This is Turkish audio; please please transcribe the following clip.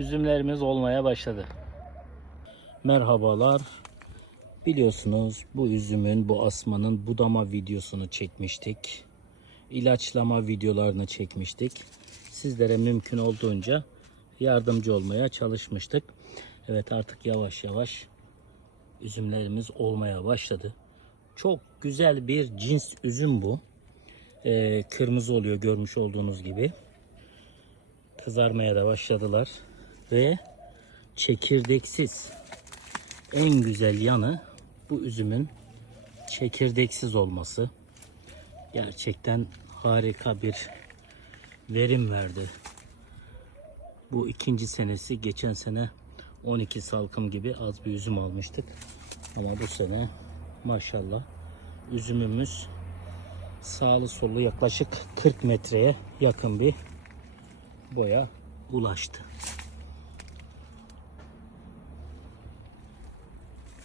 üzümlerimiz olmaya başladı. Merhabalar. Biliyorsunuz bu üzümün, bu asmanın budama videosunu çekmiştik. İlaçlama videolarını çekmiştik. Sizlere mümkün olduğunca yardımcı olmaya çalışmıştık. Evet artık yavaş yavaş üzümlerimiz olmaya başladı. Çok güzel bir cins üzüm bu. Ee, kırmızı oluyor görmüş olduğunuz gibi. Kızarmaya da başladılar. Ve çekirdeksiz. En güzel yanı bu üzümün çekirdeksiz olması. Gerçekten harika bir verim verdi. Bu ikinci senesi geçen sene 12 salkım gibi az bir üzüm almıştık. Ama bu sene maşallah üzümümüz sağlı sollu yaklaşık 40 metreye yakın bir boya ulaştı.